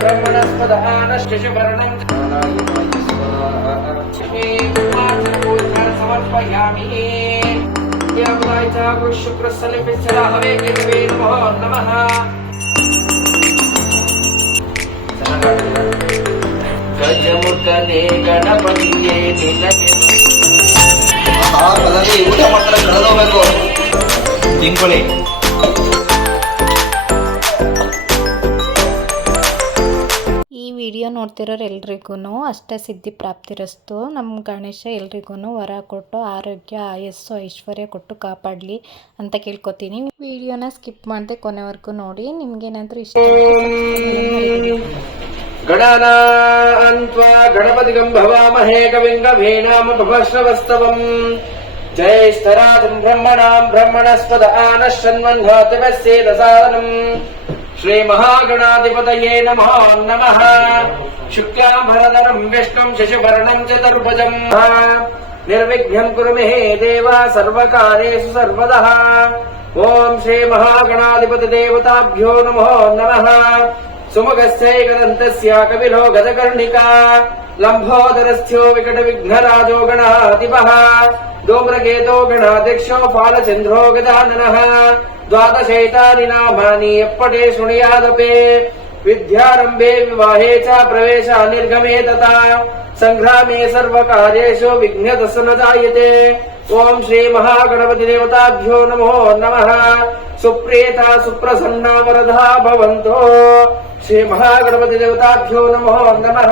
ब्रह्मणस्पदानश्चशुवर्णं समर्पयामि। शुक्रसलिपिस्सराहवे केतवे नमो नमः। गजमुखने गणपतिये निनगे ಊಟ ಮಾಡ್ತಾರೆ ಕಳೆದೋಗ್ಬೇಕು ತಿಂಕೊಳ್ಳಿ. ಈ ವಿಡಿಯೋ ನೋಡ್ತಿರೋರು ಎಲ್ರಿಗೂ ಅಷ್ಟೇ ಸಿದ್ಧಿ ಪ್ರಾಪ್ತಿರಸ್ತು. ನಮ್ಮ ಗಣೇಶ ಎಲ್ರಿಗೂ ವರ ಕೊಟ್ಟು ಆರೋಗ್ಯ ಆಯಸ್ಸು ಐಶ್ವರ್ಯ ಕೊಟ್ಟು ಕಾಪಾಡಲಿ ಅಂತ ಕೇಳ್ಕೊತೀನಿ. ವಿಡಿಯೋನ ಸ್ಕಿಪ್ ಮಾಡದೆ ಕೊನೆವರೆಗೂ ನೋಡಿ. ನಿಮ್ಗೇನಾದರೂ ಇಷ್ಟ ಗಣನಾನ್ವಾ ಗಣಪತಿಗಂ ಭವಾಮಹೇ ಕವಿಂ ಗಭೀನಾಮುಪಶ್ರವಸ್ತವಂ ಜಯೈಸ್ತರಾಜಂ ಬ್ರಹ್ಮಣಾಂ ಬ್ರಹ್ಮಣಸ್ಪದ ಆನಶ್ಚನ್ಮನ್ಧಾತಿಮಸ್ಯೇದಸಾದನಂ ಶ್ರೀ ಮಹಾಗಣಾಧಿಪತಯೇ ನಮೋ ನಮಃ. ಶುಕ್ಲಾಂಬರಧರಂ ವಿಷ್ಣುಂ ಶಶಿವರ್ಣಂ ಚತುರ್ಭುಜಂ ನಿರ್ವಿಘ್ನಂ ಕುರು ಮೇ ದೇವ ಸರ್ವಕಾರ್ಯೇಷು ಸರ್ವದಃ. ಓಂ ಶ್ರೀ ಮಹಾಗಣಾಧಿಪತಿ ದೇವತಾಭ್ಯೋ ನಮೋ ನಮಃ. ಸುಮಗಸ್ಯೈಕದಂತಸ್ಯ ಕಪಿಲೋ ಗಜಕರ್ಣಿಕಾ ಲಂಬೋದರಸ್ಥ್ಯೋ ವಿಕಟ ವಿಘ್ನರಾಜೋ ಗಣಾಧಿಪಃ ಧೂಮ್ರಕೇತೋ ಗಣಾಧ್ಯಕ್ಷೋ ಫಾಲಚಂದ್ರೋ ಗದಾನನಃ. ದ್ವಾದಶೈತಾನಿ ನಾಮಾನಿ ಯಪ್ಪಟೇ ಶೃಣುಯಾದಪಿ ವಿದ್ಯಾರಂಭೆ ವಿವಾಹೇ ಚ ಪ್ರವೇಶ ನಿರ್ಗಮೇ ತಥಾ ಸಂಗ್ರಾಮೇ ಸರ್ವಕಾರ್ಯೇಷು ವಿಘ್ನತಃ ನ ಜಾಯತೆ. ಓಂ ಶ್ರೀ ಮಹಾಗಣಪತಿ ದೇವತಾಭ್ಯೋ ನಮೋ ನಮಃ. ಸುಪ್ರೇತ ಸುಪ್ರಸನ್ನ ವರದಾ ಭವಂತೋ. ಶ್ರೀ ಮಹಾಗಣಪತಿ ದೇವತಾಭ್ಯೋ ನಮೋ ನಮಃ.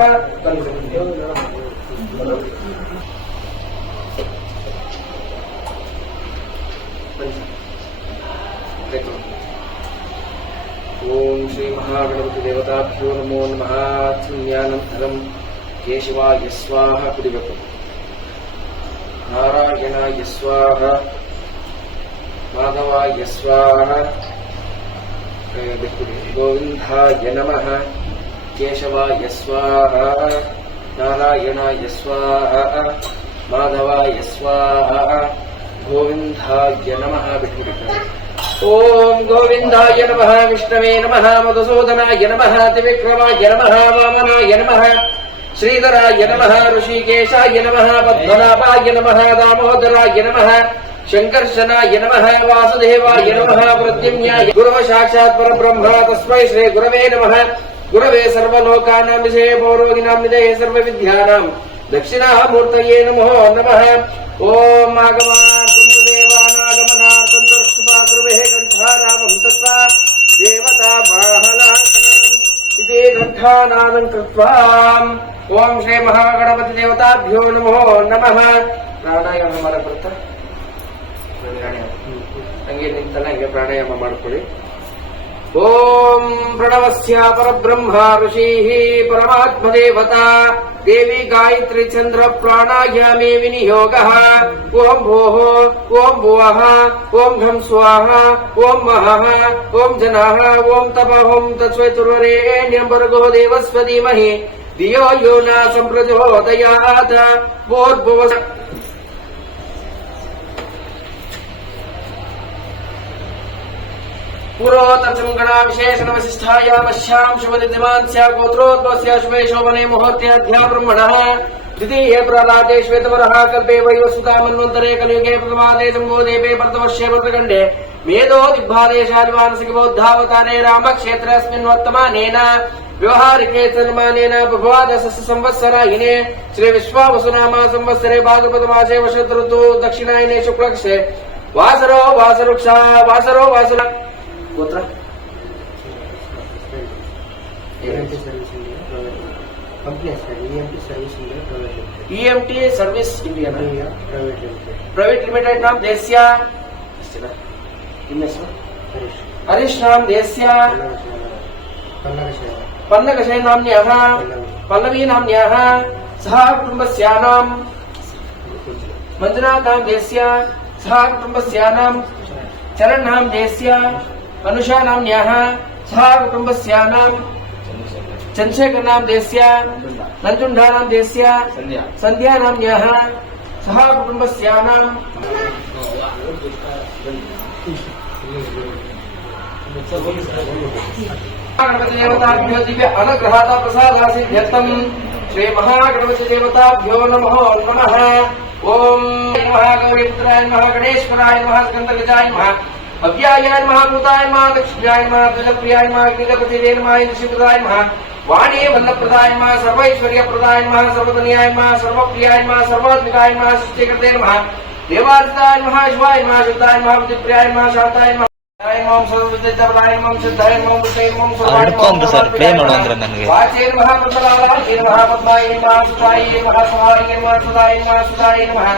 ಓಂ ಶ್ರೀ ಮಹಾಗಣಪತಿ ದೇವತಾಭ್ಯೋ ನಮೋ ನಮಃ. ಜ್ಞಾನಂ ಕೇಶವಾಯ ಸ್ವಾಹ ಕುಡಿಬೇಕು. ನಾರಾಯಣಾಯ ಸ್ವಾಹ ಮಾಧವಾಯ ಸ್ವಾಹ ಗೋವಿಂದಾಯ ನಮಃ. ಕೇಶವಾಯ ಸ್ವಾಹ ನಾರಾಯಣಾಯ ಸ್ವಾಹ ಮಾಧವಾಯ ಸ್ವಾಹ ಗೋವಿಂದಾಯ ನಮಃ. ಬಿಟ್ಟುಬಿಟ್ಟಿದ್ದಾರೆ. ಓಂ ಗೋವಿಂದಾಯ ನಮಃ. ವಿಷ್ಣವೇ ನಮಃ. ಮಧುಸೂದನಾಯ ನಮಃ. ತ್ರಿವಿಕ್ರಮಾಯ ನಮಃ. ವಾಮನಾಯ ನಮಃ. ಶ್ರೀಧರಾಯ ನಮಃ. ಋಷಿಕೇಶಾಯ ನಮಃ. ಪದ್ಮನಾಭಾಯ ನಮಃ. ದಾಮೋದರಾಯ ನಮಃ. ಶಂಕರ್ಷನಾಯ ನಮಃ. ವಾಸುದೇವಾಯ ನಮಃ. ಪ್ರದ್ಯುಮ್ನಾಯ ಗುರುಃ ಸಾಕ್ಷಾತ್ ಪರಬ್ರಹ್ಮ ತಸ್ಮೈ ಶ್ರೀ ಗುರವೇ ನಮಃ. ಗುರವೇ ಸರ್ವಲೋಕಾನಾಂ ವಿಷಯ ಪೌರೋಹಿನಾಂ ನಿಧಯೇ ಸರ್ವವಿದ್ಯಾನಾಂ ದಕ್ಷಿಣಾಮೂರ್ತಯೇ ನಮೋ ನಮಃ. ಓಂ ಆಗಮಾರ್ಪಂ ದೇವಾನಾಗಮನಾರ್ಪಂ ತತ್ವಾ ಗುರುವೇ ಕಂಠಾನಾಮಂ ತತ್ವಾ ದೇವತಾ ಬಾಹಲಾನಾಂ ಇತಿ ಕಂಠಾನಾಮಂ ಕೃತ್ವಾ. ಓಂ ಶ್ರೀ ಮಹಾಗಣಪತಿ ದೇವತಾಭ್ಯೋ ನಮೋ ನಮಃ. ಪ್ರಾಣಾಯಾಮ ಮಾಡಕ್ ಬರುತ್ತಾ? ಹಂಗೆ ನಿಂತಲ್ಲ ಹಂಗೆ ಪ್ರಾಣಾಯಾಮ ಮಾಡ್ಕೊಳ್ಳಿ. ಓಂ ಪ್ರಣವಸ್ಯ ಪರಬ್ರಹ್ಮ ಋಷಿಃ ಪರಮಾತ್ಮ ದೇವತಾ ದೇವಿ ಗಾಯತ್ರಿ ಚಂದ್ರ ಪ್ರಾಣಾಯಾಮೇ ವಿನಿಯೋಗಃ. ಓಂ ಭೋಃ ಓಂ ಭುವಃ ಓಂ ಘಂ ಸ್ವಾಹ ಓಂ ಮಹಃ ಓಂ ಜನಃ ಓಂ ತಪಃ ಓಂ ತತ್ಸವಿತುರ್ವರೆಣ್ಯಂ ಭರ್ಗೋ ದೇವಸ್ಯ ಧೀಮಹಿ ಧಿಯೋ ಯೋ ನ ಸಂಪ್ರಚೋದಯಾತ್. ಭೂರ್ಭುವಃ पूर्वोत्तरं गणाविशेषणवशिष्ठायामश्यां शुभदितिमान्स्य गोत्रोद्भवस्य शुभे शोभने मुहूर्त्याध्या ब्रह्मणः. द्वितीये प्रहलादे श्वेतवरः कल्पे वैवस्वतामन्वन्तरे कलियुगे प्रथमादे सम्बोधेपे प्रथमवर्षे भद्रखण्डे वेदो दिग्भादेशादिवानसिकबोद्धावतारे रामक्षेत्रेऽस्मिन् वर्तमानेन व्यवहारिके सन्मानेन बभ्वादशस्य संवत्सरायिने श्री विश्वावसुनामा संवत्सरे भाद्रपदमासे वशतऋतु दक्षिणायने शुक्लपक्षे वासरो वासरुक्षा वासरो वासर गोत्र EMT service India private limited नाम देस्या हरीश नाम देस्या पन्नकशय नाम्न्यः पल्लवी नाम्न्यः सह कुटुम्बस्यानां मंजुनाथ नाम देस्या सह कुटुम्बस्यानां चरण नाम देस्या अनुषा नाम्न्यः सह कुटुम्बस्यानां चंद्रशेखर नाम देस्या नंजुंडा नाम देस्या संध्या नाम्न्यः सह कुटुम्बस्यानां गणपति देवताभ्यो दिव्य अनुग्रहाता प्रसादासिद्ध्यर्थं श्री महागणपति देवताभ्यो नमः नमः। ओम महागौरीपुत्राय नमः, गणेश्वराय नमः, स्कंदगजाय नमः, अव्यायाय नमः, भूताय नमः, दक्षिणाय नमः, त्रिलोकप्रियाय नमः, अग्निगणपतिवे नमः, इंद्रशिवदाय नमः, वाणी वल्लभप्रदाय नमः, सर्वैश्वर्यप्रदाय नमः, सर्वधन्याय नमः, सर्वप्रियाय नमः, सर्वात्मिकाय नमः, सृष्टिकृते नमः, देवार्चिताय नमः, शिवाय नमः, शुद्धाय नमः, बुद्धिप्रियाय नमः, शांताय नमः, ओम सर्वविद्याय नमः, सिद्धाय नमः, बुद्धये नमः, सर्वाय नमः, सर प्ले ಮಾಡೋಂದ್ರೆ ನನಗೆ वाचे नमः, प्रसलाय नमः, पद्माय नमः, सुताय नमः, स्वाहाय नमः, सदाय नमः, सुताय नमः,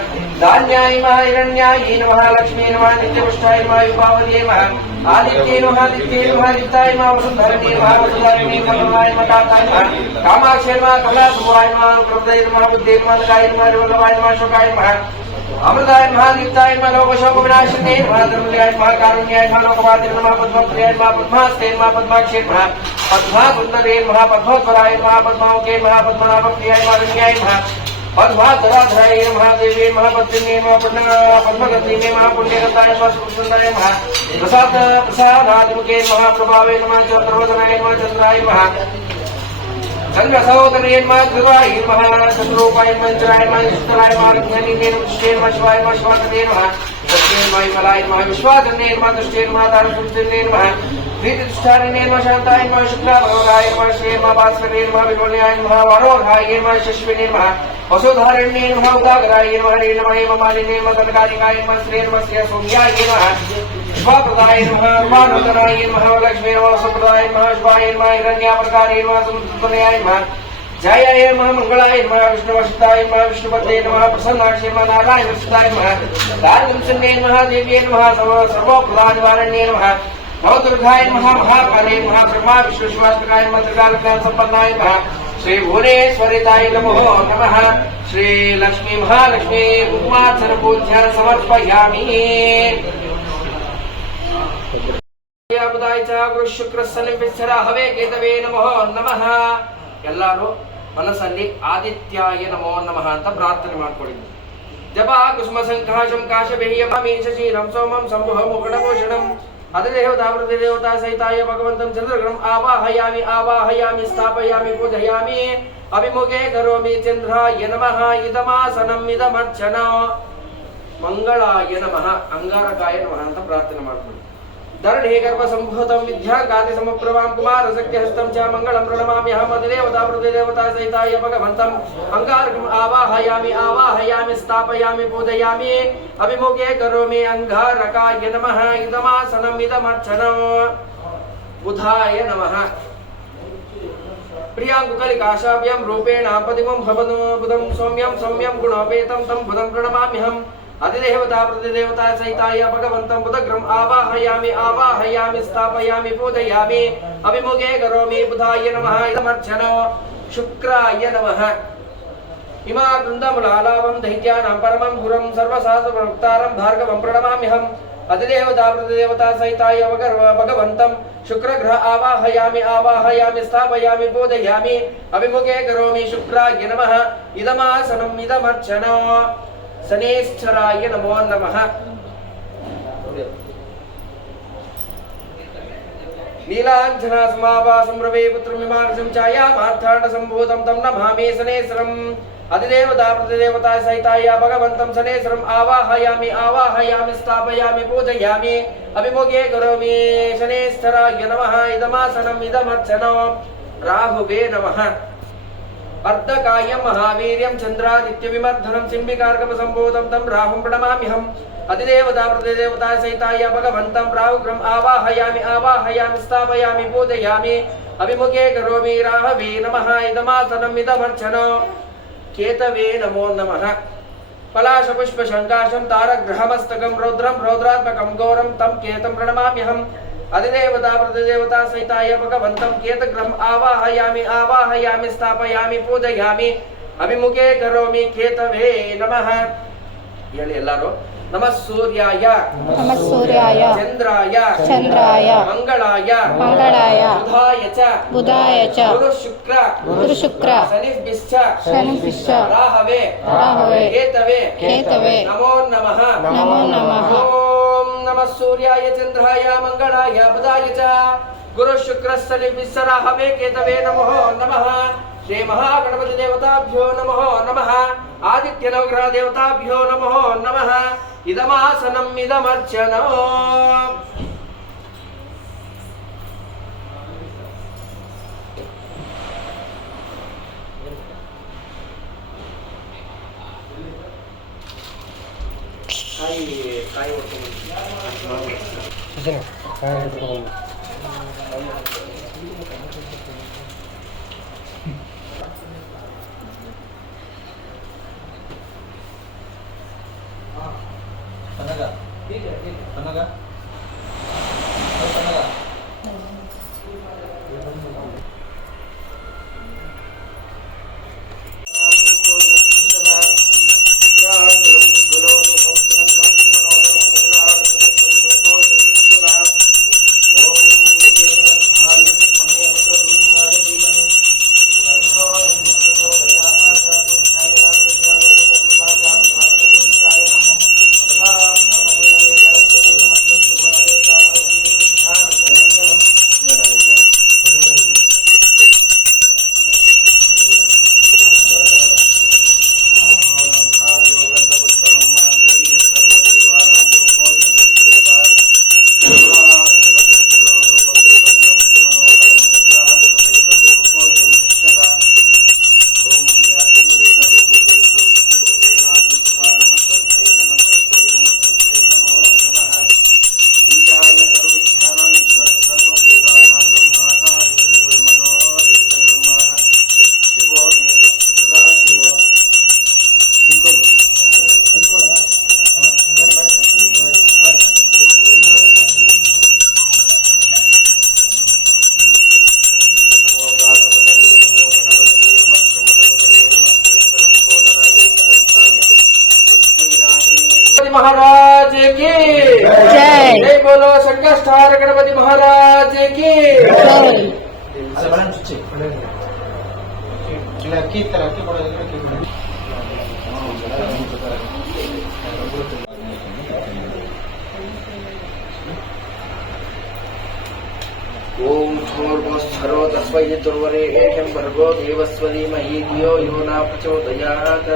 धान्याय नमः, हिरण्याय नमः, लक्ष्मी नमः, नित्यपुष्टाय नमः, युवावल्ये नमः, आदित्ये नमः, दित्ये नमः, दित्ताय नमः, वसुन्धरणे नमः, वसुधारिणे नमः, कमलाय नमः, कान्ताय नमः, कामाक्षे नमः, कमलासुभाय नमः, प्रभुदये नमः, बुद्धये नमः, नगाय नमः, वल्लभाय नमः, शोकाय नमः, अमृताय नमः, नित्याय नमः, लोकशोकविनाशिने नमः, धर्मल्याय नमः, कारुण्याय नमः, लोकमात्रे नमः, पद्मप्रियाय नमः, पद्मास्ते नमः, पद्माक्षे नमः, पद्माकुन्दरे नमः, पद्मोत्तराय नमः, पद्मामुखे नमः, पद्मनाभप्रियाय नमः, रम्याय नमः, पद्माधराधराय नमः, देवे नमः, पद्मिने नमः, पद्मगन्धिने नमः, पुण्यगन्धाय नमः, सुप्रसन्नाय नमः, प्रसादात्मके नमः, प्रभावे नमः, चन्द्रवदनाय नमः, चन्द्राय नमः, चन्द्रसहोदरे नमः, ध्रुवाय नमः, चन्द्रोपाय नमः, चन्द्राय नमः, चित्राय नमः, रत्ननीले नमः, तुष्टे नमः, शिवाय नमः, शिवाकरे नमः, दक्षिणे नमः, विमलाय नमः, विश्वाकरे नमः, तुष्टे नमः, तारसुन्दरे नमः, प्रीतिष्ठानिने नमः, शान्ताय नमः, शुक्लाभरणाय नमः, श्री नमः, भास्करे नमः, विमल्याय नमः, वरोधाय नमः, शश्विने नमः, वसुधारण्ये नमः, उदागराय नमः, हरे नमः, हेममालिने नमः, कनकारिकाय नमः, श्री नमः, श्री सौम्याय नमः, स्वाप्रदाय नमः, उमानन्दनाय नमः, लक्ष्मी नमः, सुप्रदाय नमः, शिवाय नमः, हिरण्याप्रकारे नमः, समुद्रतनयाय नमः, जयाय नमः, मंगलाय नमः, विष्णुवशुताय नमः, विष्णुपदे नमः, प्रसन्नाक्षे नमः, नारायणवशुताय नमः, दारिद्र्यशून्ये नमः, देव्ये नमः, सर्वप्रदानिवारण्ये नमः, नवदुर्गाय नमः, महाकाले नमः, ब्रह्मा विष्णु शिवात्मकाय नमः, त्रिकालज्ञान संपन्नाय नमः, श्री भुवनेश्वरिताय नमो नमः। श्री लक्ष्मी महालक्ष्मी कुमार्चन पूज्य समर्पयामि। ಶುಕ್ರ ಸನ್ನಿಪಿಸರ ಹವೇ ಕೇತವೇ ನಮೋ ನಮಃ. ಎಲ್ಲರೂ ಮನಸ್ಸಲ್ಲಿ ಆದಿತ್ಯಾಯ ನಮೋ ನಮಃ ಅಂತ ಪ್ರಾರ್ಥನೆ ಮಾಡ್ಕೊಳ್ಳಿ. ಜಪ ಕುಸುಮ ಸಂಕಾಶಂ ಕಾಶಬೇಹ್ಯಮೀ ಶಶೀರಂ ಸೋಮಂ ಸಂಭುಹ ಮುಕಟಭೂಷಣಂ ಅಧಿದೇವತಾ ಪ್ರತಿದೇವತಾ ಸಹಿತಾಯ ಭಗವಂತಂ ಚಂದ್ರಗ್ರಹಂ ಆವಾಹಯಾಮಿ ಆವಾಹಯಾಮಿ ಸ್ಥಾಪಯಾಮಿ ಪೂಜಯಾಮಿ ಅಭಿಮುಖೇ ಕರೋಮಿ ಚಂದ್ರಾಯ ನಮಃ ಇದಮಾಸನಂ ಇದಮರ್ಚನ ಮಂಗಳಾಯ ನಮಃ ಅಂಗಾರಕಾಯ ನಮಃ ಅಂತ ಪ್ರಾರ್ಥನೆ ಮಾಡ್ಕೊಳ್ಳಿ. ಧರಣಿ ಗರ್ಭ ಸಂಭೂತಂ ವಿದ್ಯಾಕಾತಿ ಸಮಪ್ರಭಾಂ ಕುಮಾರ ಸಖ್ಯ ಹಸ್ತಂ ಚ ಮಂಗಳಂ ಪ್ರಣಮಾಮ್ಯಹಂ ಅಧಿದೇವತಾ ಪ್ರತಿದೇವತಾ ಸಹಿತಾಯ ಭಗವಂತಂ ಅಂಗಾರಕಂ ಆವಾಹಯಾಮಿ ಆವಾಹಯಾಮಿ ಸ್ಥಾಪಯಾಮಿ ಪೂಜಯಾಮಿ ಅಭಿಮುಖೇ ಕರೋಮಿ ಅಂಗಾರಕಾಯ ನಮಃ ಇದಮಾಸನಂ ಇದಮರ್ಚನಂ ಬುಧಾಯ ನಮಃ. ಪ್ರಿಯಾಂಕುಕಲಿಕಾಶಾಭ್ಯಂ ರೂಪೇಣ ಪದಿಮಂ ಭವನು ಬುಧಂ ಸೌಮ್ಯಂ ಸೌಮ್ಯಂ ಗುಣೋಪೇತಂ ತಂ ಬುಧಂ ಪ್ರಣಮಾಮ್ಯಹಂ ಅಧಿದೇವತಾ ಪ್ರತಿದೇವತಾ ಸಹಿತಾಯ ಭಗವಂತಂ ಬುಧಗ್ರಂ ಆವಾಹಯಾಮಿ ಆವಾಹಯಾಮಿ ಸ್ಥಾಪಯಾಮಿ ಪೂಜಯಾಮಿ ಅಭಿಮುಖೇ ಕರೋಮಿ ಬುಧಾಯ ನಮಃ ಇದಮರ್ಚನೋ ಶುಕ್ರಾಯ ನಮಃ. ಇಮಾಕೃಂದಮೂಲಾಲಾಭಂ ದೈತ್ಯಾನಾಂ ಪರಮಂ ಗುರಂ ಸರ್ವಶಾಸ್ತ್ರಪ್ರವಕ್ತಾರಂ ಭಾರ್ಗವಂ ಪ್ರಣಮಾಮ್ಯಹಂ ಅಧಿದೇವತಾ ಪ್ರತಿದೇವತಾ ಸಹಿತಾಯ ಭಗವಂತಂ ಶುಕ್ರಗ್ರಹ ಆವಾಹಯಾಮಿ ಆವಾಹಯಾಮಿ ಸ್ಥಾಪಯಾಮಿ ಪೂಜಯಾಮಿ ಅಭಿಮುಖೇ ಕರೋಮಿ ಶುಕ್ರಾಯ ನಮಃ ಇದಮಾಸನಂ ಇದಮರ್ಚನೋ ಶನೇಶ್ವರಾಯ ನಮೋ ನಮಃ. ನೀಲಾಂಜನಾ ಸಮಾಭಾಸಂ ರವೇ ಪುತ್ರಮಿಮಾರ್ಷಂ ಛಾಯಾಮಾರ್ಥಾಂಡ ಸಂಭೂತಂ ತಂ ನಮಾಮಿ ಶನೇಶ್ವರಂ ಅಧಿದೇವತಾ ಪ್ರತಿದೇವತಾ ಸಹಿತಾಯ ಭಗವಂತಂ ಶನೇಶ್ವರಂ ಆವಾಹಯಾಮಿ ಆವಾಹಯಾಮಿ ಸ್ಥಾಪಯಾಮಿ ಪೂಜಯಾಮಿ ಅಭಿಮುಖೇ ಕರೋಮಿ ಶನೇಶ್ವರಾಯ ನಮಃ ಇದಮಾಸನಂ ಇದಮರ್ಚನೋ ರಾಹುವೇ ನಮಃ. अर्धकायं महावीर्यं चंद्रादित्य विमर्धनं सिंहिकार्कम संभूतं तं राहुं प्रणमाम्यहम् अधिदेवता प्रतिदेवता सहिताय भगवन्तं राहुग्रहम् आवाहयामि आवाहयामि स्थापयामि पूजयामि अभिमुखे करोमि राहवे नमः इदमासनम् इदमर्चनो केतवे नमो नमः. पलाशपुष्पशङ्काशं तारग्रहमस्तकं रौद्रं रौद्रात्मकं घोरं तं केतं प्रणमाम्यहम् अधिदेवता प्रतिदेवता सहिताय भगवन्तं केतग्रहम् आवाहयामि आवाहयामि स्थापयामि पूजयामि अभिमुखे करोमि केतवे नमः. ಹೇಳಿ ಎಲ್ಲರೂ. नमः सूर्याय नमः सूर्याय चंद्राय चंद्राय मंगलाय मंगलाय बुधाय च गुरु शुक्र शनिश्च राहवे राहवे केतवे केतवे नमो नमः नमो नमः. ओम नमः नमः सूर्याय चन्द्राय मंगलाय बुधाय च गुरु शुक्र शनि विसराहवे केतवे नमो नमः श्री महागणपति देवताभ्यो नमो नमः आदित्य नवग्रह देवताभ्यो नमो नमः इदमासनम् इदमर्चनम् महाराज की जय। जय बोलो संकष्टहार गणपति महाराज की ओम भूर्भुवस्सरो तस्मै दुर्वरेण्यं भर्गो देवस्य धीमहि धियो यो न प्रचोदयात्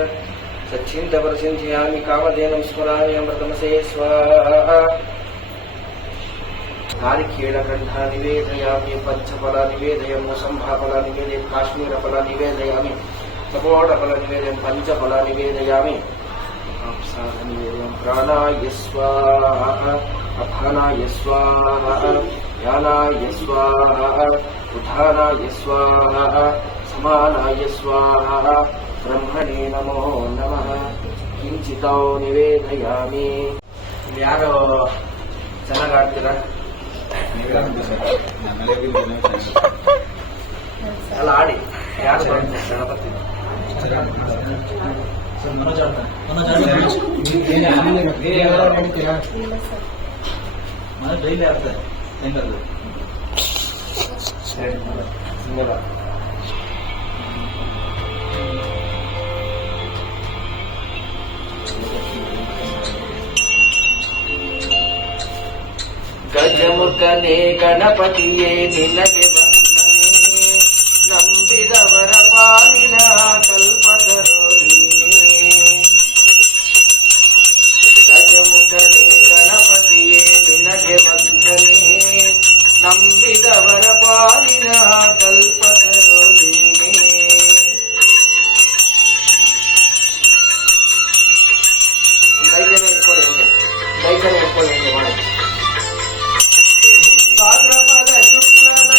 सच्चिन्तप्रसिन्ध्यामि कामधेनुं स्मरामि अमृतमसे स्वाहा नारिकेलकण्ठा निवेदयामि पञ्चफला निवेदयामि संभाफला निवेदयामि काश्मीरफला निवेदयामि सपोटफला निवेदयामि पञ्चफला निवेदयामि प्राणाय स्वाहा अपानाय स्वाहा ज्ञानाय स्वाहा उद्धानाय स्वाहा समानाय स्वाहा ब्रह्मणे नमो नमः किंचितो निवेदयामि यारो ಚೆನ್ನಾಗಿ ಆಡ್ತೀರಾ ಅಲ್ಲ ಆಡಿ ಯಾರು ಗಣಪತಿ ಡೈಲಿ ಆಡ್ತಾರೆ ಹೆಂಗದು ಗಜಮುಖನೇ ಗಣಪತಿಯೇ ನಿನಗೆ ವಂದನೆ ನಂಬಿದವರ ಪಾಲಿನ ಕಲ್ಪತರೋ ನೀನೇ ಗಜಮುಖನೇ ಗಣಪತಿಯೇ ನಿನಗೆ ವಂದನೆ ನಂಬಿದವರ ಪಾಲಿನ ಕಲ್ಪತರೋ ನೀನೇ ದೈಜನ ಇಟ್ಕೊಳ್ಳಿ ಹೆಂಗೆ ದೈಜನ ಇಟ್ಕೊಳ್ಳಿ ಹೆಂಗೆ ಮಾಡಿ ಭಾದ್ರಪದ ಶುಕ್ಲದ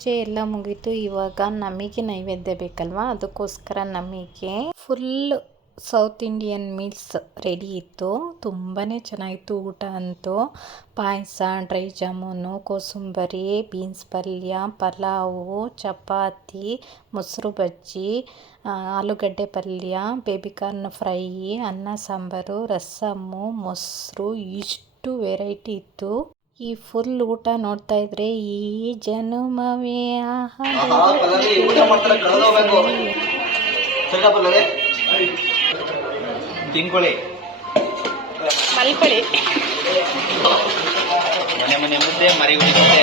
ಪೂಜೆ ಎಲ್ಲ ಮುಗೀತು. ಇವಾಗ ನಮಗೆ ನೈವೇದ್ಯ ಬೇಕಲ್ವಾ, ಅದಕ್ಕೋಸ್ಕರ ನಮಗೆ full south Indian meals ready ಇತ್ತು. ತುಂಬಾ ಚೆನ್ನಾಗಿತ್ತು ಊಟ ಅಂತೂ. ಪಾಯಸ, ಡ್ರೈ ಜಾಮೂನು, ಕೋಸಂಬರಿ, ಬೀನ್ಸ್ ಪಲ್ಯ, ಪಲಾವು, ಚಪಾತಿ, ಮೊಸರು ಬಜ್ಜಿ, ಆಲೂಗಡ್ಡೆ ಪಲ್ಯ, ಬೇಬಿಕಾರ್ನ್ ಫ್ರೈ, ಅನ್ನ ಸಾಂಬಾರು, ರಸಮ್ಮು, ಮೊಸರು, ಇಷ್ಟು ವೆರೈಟಿ ಇತ್ತು. ಈ ಫುಲ್ ಊಟ ನೋಡ್ತಾ ಇದ್ರೆ ಈ ಜನುಮವೇ ತಿನ್ಕೊಳ್ಳಿ, ಮಲ್ಕೊಳ್ಳಿ. ಮನೆ ಮನೆ ಮುದ್ದೆ ಮರಿಗುಡಿ ಮುದ್ದೆ.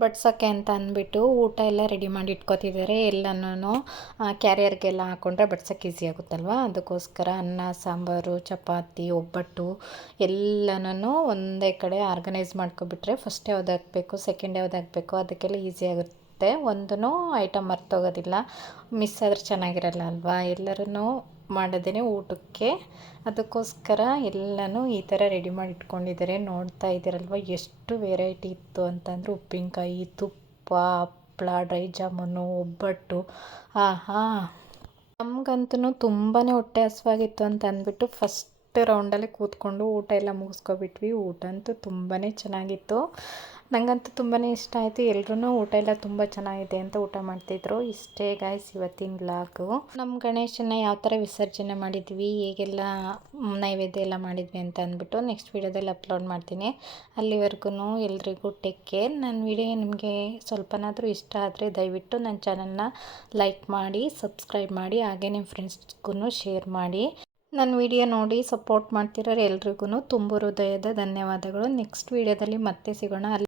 ಬಡ್ಸೋಕ್ಕೆ ಅಂತ ಅಂದ್ಬಿಟ್ಟು ಊಟ ಎಲ್ಲ ರೆಡಿ ಮಾಡಿ ಇಟ್ಕೊತಿದ್ದಾರೆ. ಎಲ್ಲನೂ ಕ್ಯಾರಿಯರ್ಗೆಲ್ಲ ಹಾಕ್ಕೊಂಡ್ರೆ ಬಡ್ಸೋಕ್ಕೆ ಈಸಿ ಆಗುತ್ತಲ್ವ, ಅದಕ್ಕೋಸ್ಕರ ಅನ್ನ ಸಾಂಬಾರು, ಚಪಾತಿ, ಒಬ್ಬಟ್ಟು ಎಲ್ಲನೂ ಒಂದೇ ಕಡೆ ಆರ್ಗನೈಸ್ ಮಾಡ್ಕೊಬಿಟ್ರೆ ಫಸ್ಟ್ ಯಾವ್ದು ಹಾಕಬೇಕು, ಸೆಕೆಂಡ್ ಯಾವ್ದು ಹಾಕಬೇಕು ಅದಕ್ಕೆಲ್ಲ ಈಸಿ ಆಗುತ್ತೆ. ಒಂದೂ ಐಟಮ್ ಮರ್ತೋಗೋದಿಲ್ಲ. ಮಿಸ್ ಆದರೆ ಚೆನ್ನಾಗಿರಲ್ಲ ಅಲ್ವಾ. ಎಲ್ಲರೂ ಮಾಡೋದೇ ಊಟಕ್ಕೆ, ಅದಕ್ಕೋಸ್ಕರ ಎಲ್ಲನೂ ಈ ಥರ ರೆಡಿ ಮಾಡಿ ಇಟ್ಕೊಂಡಿದ್ದಾರೆ. ನೋಡ್ತಾ ಇದ್ದೀರಲ್ವ ಎಷ್ಟು ವೆರೈಟಿ ಇತ್ತು ಅಂತಂದರೆ ಉಪ್ಪಿನಕಾಯಿ, ತುಪ್ಪ, ಹಪ್ಪಳ, ಡ್ರೈ ಜಾಮೂನು, ಒಬ್ಬಟ್ಟು. ಆಹಾ, ನಮಗಂತೂ ತುಂಬಾ ಹೊಟ್ಟೆ ಹಸಿವಾಗಿತ್ತು ಅಂತ ಅಂದ್ಬಿಟ್ಟು ಫಸ್ಟ್ ರೌಂಡಲ್ಲೇ ಕೂತ್ಕೊಂಡು ಊಟ ಎಲ್ಲ ಮುಗಿಸ್ಕೊಬಿಟ್ವಿ. ಊಟ ಅಂತೂ ತುಂಬಾ ಚೆನ್ನಾಗಿತ್ತು. ನನಗಂತೂ ತುಂಬಾ ಇಷ್ಟ ಆಯಿತು. ಎಲ್ಲರೂ ಊಟ ಎಲ್ಲ ತುಂಬ ಚೆನ್ನಾಗಿದೆ ಅಂತ ಊಟ ಮಾಡ್ತಿದ್ರು. ಇಷ್ಟೇ ಗಾಯ್ಸ್ ಇವತ್ತಿನ ವ್ಲಾಗು. ನಮ್ಮ ಗಣೇಶನ ಯಾವ ಥರ ವಿಸರ್ಜನೆ ಮಾಡಿದ್ವಿ, ಹೇಗೆಲ್ಲ ನೈವೇದ್ಯ ಎಲ್ಲ ಮಾಡಿದ್ವಿ ಅಂತ ಅಂದ್ಬಿಟ್ಟು ನೆಕ್ಸ್ಟ್ ವೀಡಿಯೋದಲ್ಲಿ ಅಪ್ಲೋಡ್ ಮಾಡ್ತೀನಿ. ಅಲ್ಲಿವರೆಗೂ ಎಲ್ರಿಗೂ ಟೇಕ್ ಕೇರ್. ನನ್ನ ವಿಡಿಯೋ ನಿಮಗೆ ಸ್ವಲ್ಪನಾದರೂ ಇಷ್ಟ ಆದರೆ ದಯವಿಟ್ಟು ನನ್ನ ಚಾನಲ್ನ ಲೈಕ್ ಮಾಡಿ, ಸಬ್ಸ್ಕ್ರೈಬ್ ಮಾಡಿ, ಹಾಗೆ ನಿಮ್ಮ ಫ್ರೆಂಡ್ಸ್ಗೂ ಶೇರ್ ಮಾಡಿ. ನನ್ನ ವಿಡಿಯೋ ನೋಡಿ ಸಪೋರ್ಟ್ ಮಾಡ್ತಿರೋರು ಎಲ್ರಿಗೂ ತುಂಬ ಹೃದಯದ ಧನ್ಯವಾದಗಳು. ನೆಕ್ಸ್ಟ್ ವೀಡಿಯೋದಲ್ಲಿ ಮತ್ತೆ ಸಿಗೋಣ.